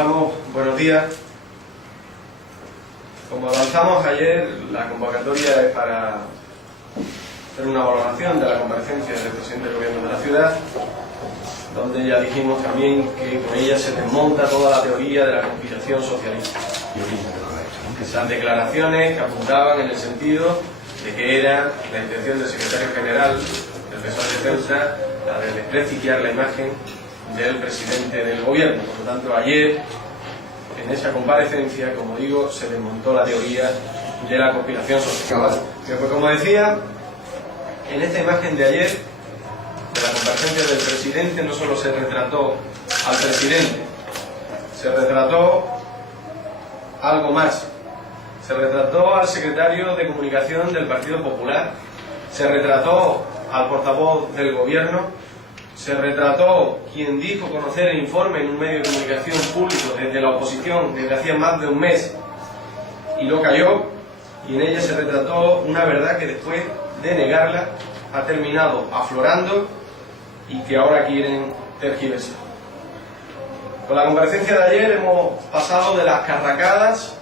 Comenzamos, buenos días. Como avanzamos ayer, la convocatoria es para hacer una valoración de la comparecencia del presidente del gobierno de la ciudad, donde ya dijimos también que con ella se desmonta toda la teoría de la conspiración socialista. Esas declaraciones que apuntaban en el sentido de que era la intención del secretario general del PSOE de Ceuta la de desprestigiar la imagen del presidente del gobierno. Por lo tanto, ayer, en esa comparecencia, como digo, se desmontó la teoría de la conspiración social. Pero, como decía, en esta imagen de ayer, de la comparecencia del presidente, no solo se retrató al presidente, se retrató algo más. Se retrató al secretario de Comunicación del Partido Popular, se retrató al portavoz del gobierno, se retrató quien dijo conocer el informe en un medio de comunicación público desde la oposición desde hacía más de un mes y lo cayó, y en ella se retrató una verdad que después de negarla ha terminado aflorando y que ahora quieren tergiversar. Con la comparecencia de ayer hemos pasado de las carracadas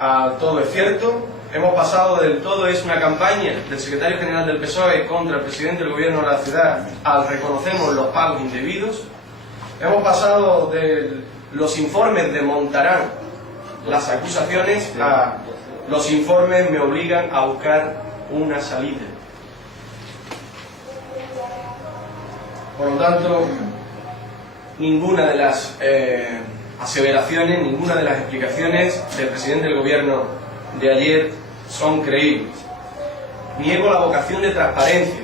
al todo es cierto, hemos pasado del todo es una campaña del secretario general del PSOE contra el presidente del gobierno de la ciudad al reconocemos los pagos indebidos, hemos pasado de los informes desmontarán las acusaciones a los informes me obligan a buscar una salida. Por lo tanto, ninguna de las aseveraciones, ninguna de las explicaciones del presidente del gobierno de ayer son creíbles. Niego la vocación de transparencia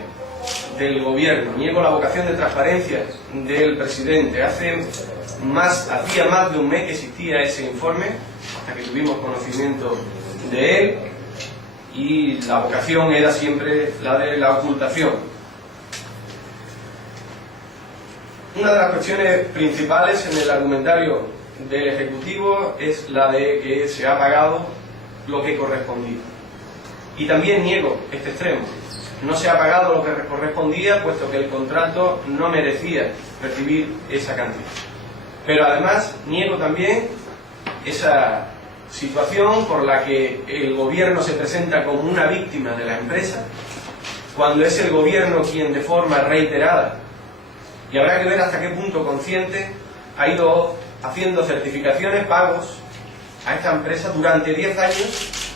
del gobierno, niego la vocación de transparencia del presidente. Hacía más de un mes que existía ese informe, hasta que tuvimos conocimiento de él, y la vocación era siempre la de la ocultación. Una de las cuestiones principales en el argumentario del Ejecutivo es la de que se ha pagado lo que correspondía. Y también niego este extremo. No se ha pagado lo que correspondía, puesto que el contrato no merecía recibir esa cantidad. Pero además niego también esa situación por la que el gobierno se presenta como una víctima de la empresa, cuando es el gobierno quien de forma reiterada, y habrá que ver hasta qué punto consciente, ha ido haciendo certificaciones, pagos a esta empresa durante 10 años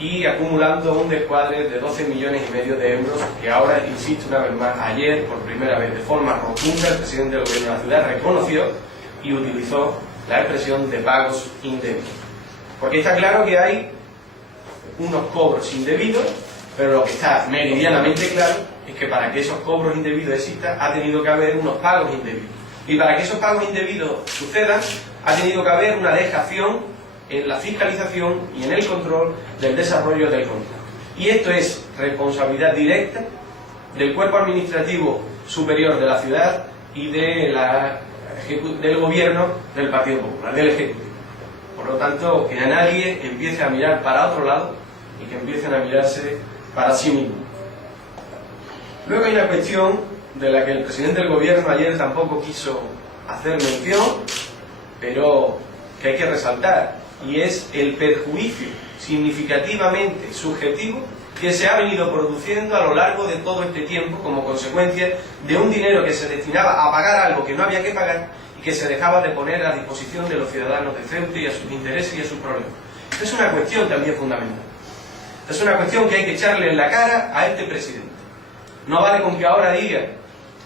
y acumulando un descuadre de 12,5 millones de euros que ahora, insisto una vez más, ayer por primera vez de forma rotunda el presidente del gobierno de la ciudad reconoció y utilizó la expresión de pagos indebidos. Porque está claro que hay unos cobros indebidos, pero lo que está meridianamente claro es que para que esos cobros indebidos existan ha tenido que haber unos pagos indebidos. Y para que esos pagos indebidos sucedan, ha tenido que haber una dejación en la fiscalización y en el control del desarrollo del contrato. Y esto es responsabilidad directa del cuerpo administrativo superior de la ciudad y del gobierno del Partido Popular, del Ejecutivo. Por lo tanto, que nadie empiece a mirar para otro lado y que empiecen a mirarse para sí mismo. Luego hay una cuestión de la que el presidente del gobierno ayer tampoco quiso hacer mención, pero que hay que resaltar, y es el perjuicio significativamente subjetivo que se ha venido produciendo a lo largo de todo este tiempo como consecuencia de un dinero que se destinaba a pagar algo que no había que pagar y que se dejaba de poner a disposición de los ciudadanos de Ceuta y a sus intereses y a sus problemas. Esta es una cuestión también fundamental. Es una cuestión que hay que echarle en la cara a este presidente. No vale con que ahora diga,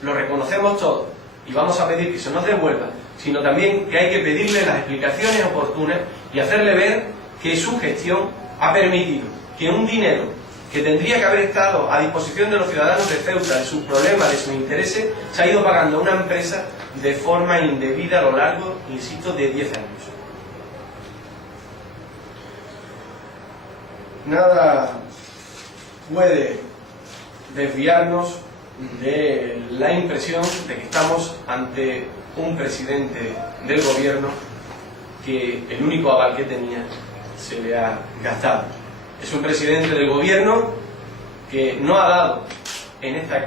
lo reconocemos todos y vamos a pedir que se nos devuelva, sino también que hay que pedirle las explicaciones oportunas y hacerle ver que su gestión ha permitido que un dinero que tendría que haber estado a disposición de los ciudadanos de Ceuta, de sus problemas, de sus intereses, se ha ido pagando a una empresa de forma indebida a lo largo, insisto, de 10 años. Nada puede desviarnos de la impresión de que estamos ante un presidente del gobierno que el único aval que tenía se le ha gastado. Es un presidente del gobierno que no ha dado en estas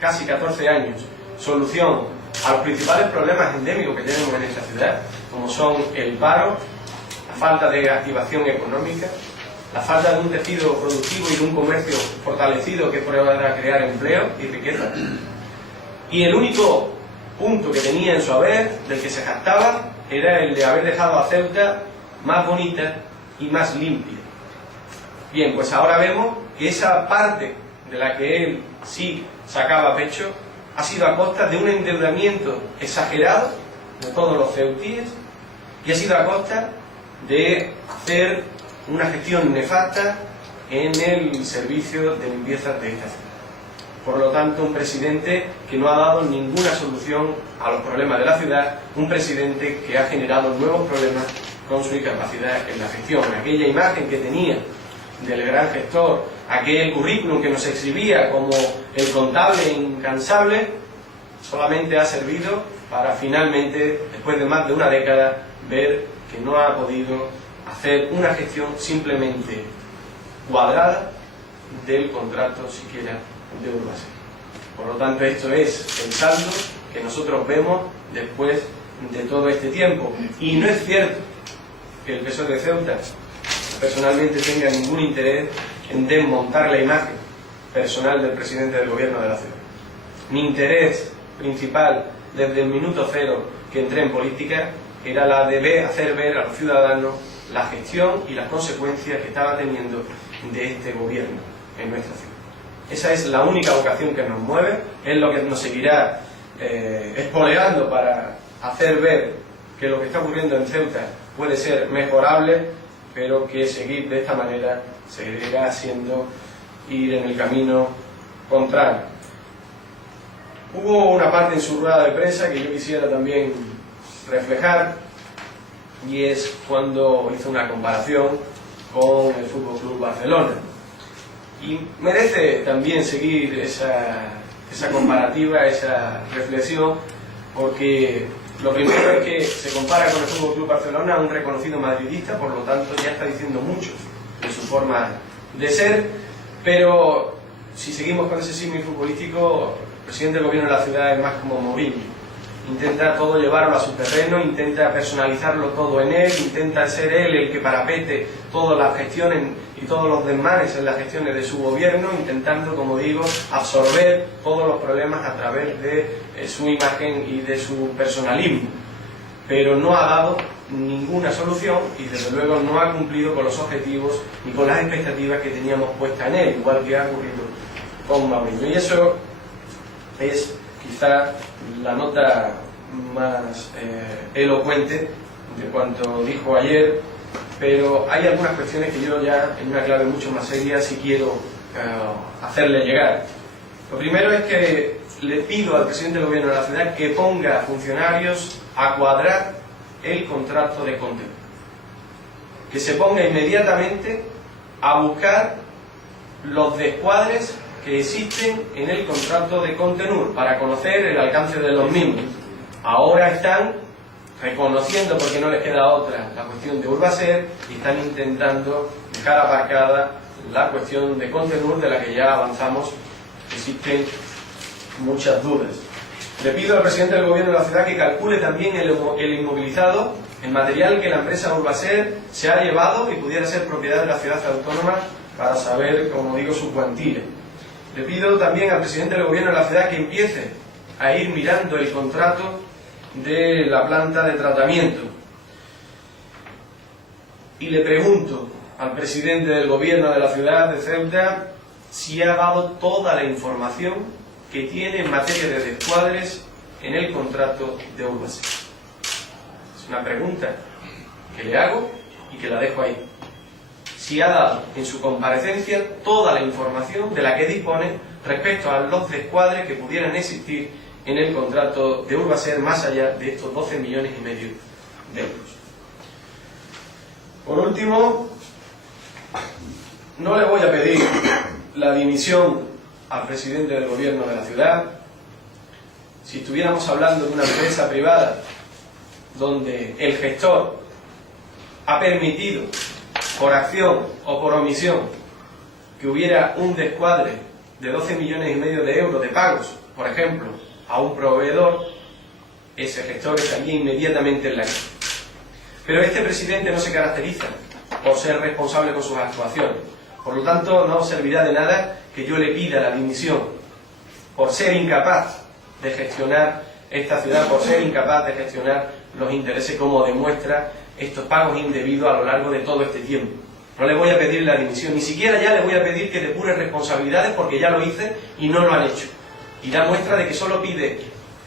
casi 14 años solución a los principales problemas endémicos que tenemos en esta ciudad, como son el paro, la falta de activación económica, la falta de un tejido productivo y de un comercio fortalecido que pueda crear empleo y riqueza. Y el único punto que tenía en su haber, del que se jactaba, era el de haber dejado a Ceuta más bonita y más limpia. Bien, pues ahora vemos que esa parte de la que él sí sacaba pecho ha sido a costa de un endeudamiento exagerado de todos los ceutíes y ha sido a costa de hacer una gestión nefasta en el servicio de limpieza de esta ciudad. Por lo tanto, un presidente que no ha dado ninguna solución a los problemas de la ciudad, un presidente que ha generado nuevos problemas con su incapacidad en la gestión. Aquella imagen que tenía del gran gestor, aquel currículum que nos exhibía como el contable incansable, solamente ha servido para finalmente, después de más de una década, ver que no ha podido hacer una gestión simplemente cuadrada del contrato siquiera de Urbaser. Por lo tanto, esto es el saldo que nosotros vemos después de todo este tiempo. Y no es cierto que el PSOE de Ceuta personalmente tenga ningún interés en desmontar la imagen personal del presidente del gobierno de la ciudad. Mi interés principal desde el minuto cero que entré en política era la de hacer ver a los ciudadanos la gestión y las consecuencias que estaba teniendo de este gobierno en nuestra ciudad. Esa es la única vocación que nos mueve, es lo que nos seguirá espoleando para hacer ver que lo que está ocurriendo en Ceuta puede ser mejorable, pero que seguir de esta manera seguirá siendo ir en el camino contrario. Hubo una parte en su rueda de prensa que yo quisiera también reflejar, y es cuando hizo una comparación con el Fútbol Club Barcelona. Y merece también seguir esa comparativa, esa reflexión, porque lo primero es que se compara con el Fútbol Club Barcelona, un reconocido madridista, por lo tanto ya está diciendo mucho de su forma de ser, pero si seguimos con ese símil futbolístico, el presidente del gobierno de la ciudad es más como Mourinho. Intenta todo llevarlo a su terreno, intenta personalizarlo todo en él, intenta ser él el que parapete todas las gestiones y todos los desmanes en las gestiones de su gobierno, intentando, como digo, absorber todos los problemas a través de su imagen y de su personalismo. Pero no ha dado ninguna solución y desde luego no ha cumplido con los objetivos ni con las expectativas que teníamos puestas en él, igual que ha ocurrido con Mourinho. Y eso es quizá la nota más elocuente de cuanto dijo ayer, pero hay algunas cuestiones que yo ya, en una clave mucho más seria, sí quiero hacerle llegar. Lo primero es que le pido al presidente del gobierno de la ciudad que ponga funcionarios a cuadrar el contrato de Contenur, que se ponga inmediatamente a buscar los descuadres que existen en el contrato de Contenur para conocer el alcance de los mismos. Ahora están reconociendo, porque no les queda otra, la cuestión de Urbaser y están intentando dejar aparcada la cuestión de Contenur, de la que ya avanzamos. Existen muchas dudas. Le pido al presidente del gobierno de la ciudad que calcule también el inmovilizado, el material que la empresa Urbaser se ha llevado y pudiera ser propiedad de la ciudad autónoma, para saber, como digo, su cuantía. Le pido también al presidente del gobierno de la ciudad que empiece a ir mirando el contrato de la planta de tratamiento. Y le pregunto al presidente del gobierno de la ciudad de Ceuta si ha dado toda la información que tiene en materia de descuadres en el contrato de Urbaser. Es una pregunta que le hago y que la dejo ahí. Si ha dado en su comparecencia toda la información de la que dispone respecto a los descuadres que pudieran existir en el contrato de Urbaser más allá de estos 12,5 millones de euros. Por último, no le voy a pedir la dimisión al presidente del gobierno de la ciudad. Si estuviéramos hablando de una empresa privada donde el gestor ha permitido, por acción o por omisión, que hubiera un descuadre de 12,5 millones de euros de pagos, por ejemplo, a un proveedor, ese gestor estaría inmediatamente en la calle. Pero este presidente no se caracteriza por ser responsable con sus actuaciones. Por lo tanto, no servirá de nada que yo le pida la dimisión por ser incapaz de gestionar esta ciudad, por ser incapaz de gestionar los intereses, como demuestra estos pagos indebidos a lo largo de todo este tiempo. No le voy a pedir la dimisión, ni siquiera ya le voy a pedir que depure responsabilidades, porque ya lo hice y no lo han hecho. Y da muestra de que solo pide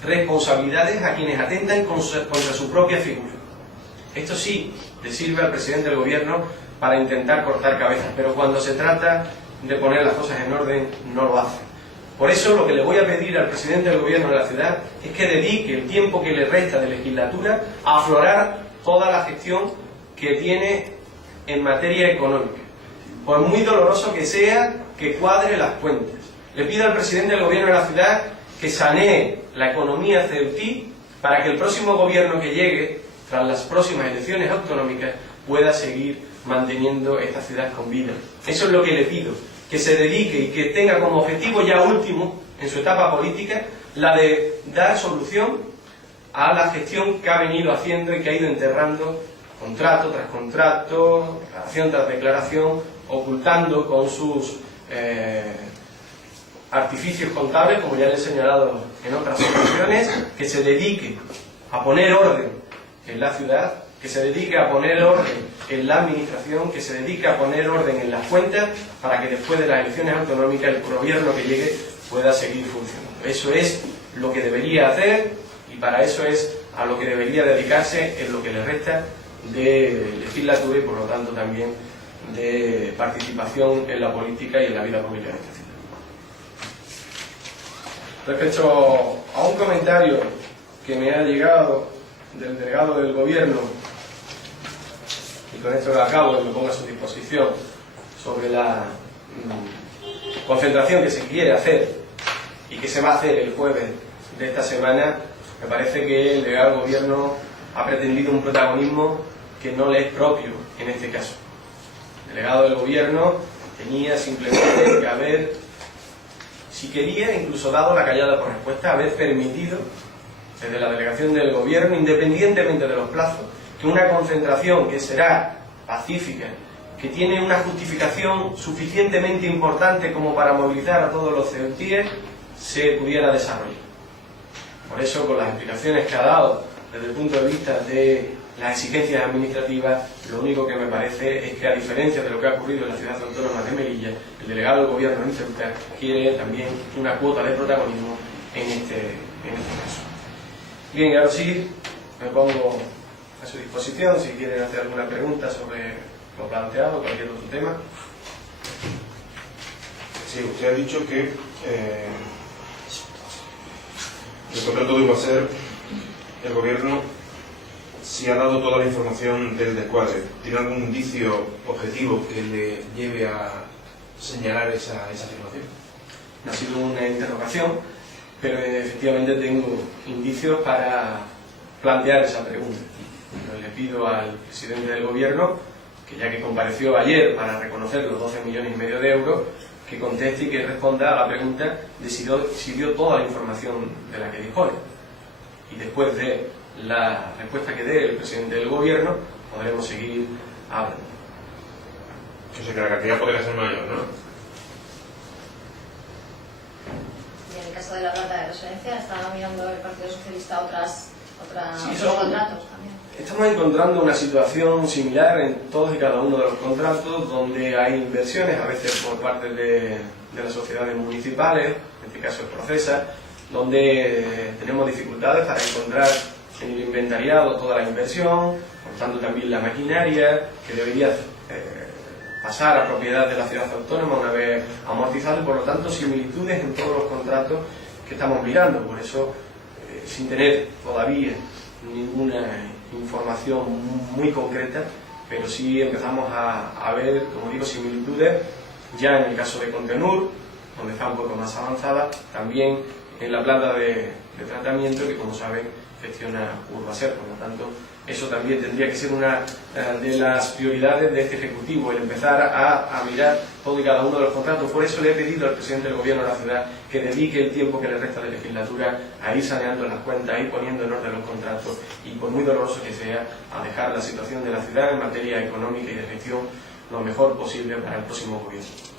responsabilidades a quienes atentan contra su propia figura. Esto sí le sirve al presidente del gobierno para intentar cortar cabezas, pero cuando se trata de poner las cosas en orden, no lo hace. Por eso lo que le voy a pedir al presidente del gobierno de la ciudad es que dedique el tiempo que le resta de legislatura a aflorar toda la gestión que tiene en materia económica. Por muy doloroso que sea, que cuadre las cuentas. Le pido al presidente del gobierno de la ciudad que sanee la economía ceutí para que el próximo gobierno que llegue, tras las próximas elecciones autonómicas, pueda seguir manteniendo esta ciudad con vida. Eso es lo que le pido, que se dedique y que tenga como objetivo ya último en su etapa política la de dar solución a la gestión que ha venido haciendo y que ha ido enterrando contrato tras contrato, declaración tras declaración, ocultando con sus artificios contables, como ya le he señalado en otras ocasiones, que se dedique a poner orden en la ciudad, que se dedique a poner orden en la administración, que se dedique a poner orden en las cuentas, para que después de las elecciones autonómicas el gobierno que llegue pueda seguir funcionando. Eso es lo que debería hacer y para eso es a lo que debería dedicarse en lo que le resta de legislatura y por lo tanto también de participación en la política y en la vida pública de esta ciudad. Respecto a un comentario que me ha llegado del delegado del gobierno, y con esto lo acabo y lo pongo a su disposición, sobre la concentración que se quiere hacer y que se va a hacer el jueves de esta semana, me parece que el delegado del gobierno ha pretendido un protagonismo que no le es propio en este caso. El delegado del gobierno tenía simplemente que haber, si quería, incluso dado la callada por respuesta, haber permitido desde la delegación del gobierno, independientemente de los plazos, que una concentración que será pacífica, que tiene una justificación suficientemente importante como para movilizar a todos los ceutíes, se pudiera desarrollar. Por eso, con las explicaciones que ha dado desde el punto de vista de las exigencias administrativas, lo único que me parece es que, a diferencia de lo que ha ocurrido en la ciudad autónoma de Melilla, el delegado del gobierno en Ceuta quiere también una cuota de protagonismo en este caso. Bien, ahora sí, me pongo a su disposición si quieren hacer alguna pregunta sobre lo planteado, cualquier otro tema. Sí, usted ha dicho que el contrato iba a ser el gobierno si ha dado toda la información del descuadre. ¿Tiene algún indicio objetivo que le lleve a señalar esa afirmación? No ha sido una interrogación, pero efectivamente tengo indicios para plantear esa pregunta. Le pido al presidente del gobierno, que ya que compareció ayer para reconocer los 12,5 millones de euros, que conteste y que responda a la pregunta de si dio toda la información de la que dispone. Y después de la respuesta que dé el presidente del gobierno, podremos seguir hablando. O sea que la cantidad podría ser mayor, ¿no? Y en el caso de la planta de transferencia, ¿estaba mirando el Partido Socialista otros contratos también? Estamos encontrando una situación similar en todos y cada uno de los contratos, donde hay inversiones, a veces por parte de las sociedades municipales, en este caso es Procesa, donde tenemos dificultades para encontrar en el inventariado toda la inversión, por tanto también la maquinaria, que debería pasar a propiedad de la ciudad autónoma una vez amortizado, y por lo tanto similitudes en todos los contratos que estamos mirando. Por eso, sin tener todavía ninguna información muy concreta, pero sí empezamos a ver, como digo, similitudes ya en el caso de Contenur, donde está un poco más avanzada, también en la planta de tratamiento, que como saben gestiona Urbaser. Por lo tanto, eso también tendría que ser una de las prioridades de este Ejecutivo, el empezar a mirar todo y cada uno de los contratos. Por eso le he pedido al presidente del Gobierno de la ciudad que dedique el tiempo que le resta de legislatura a ir saneando las cuentas, a ir poniendo en orden los contratos y, por muy doloroso que sea, a dejar la situación de la ciudad en materia económica y de gestión lo mejor posible para el próximo Gobierno.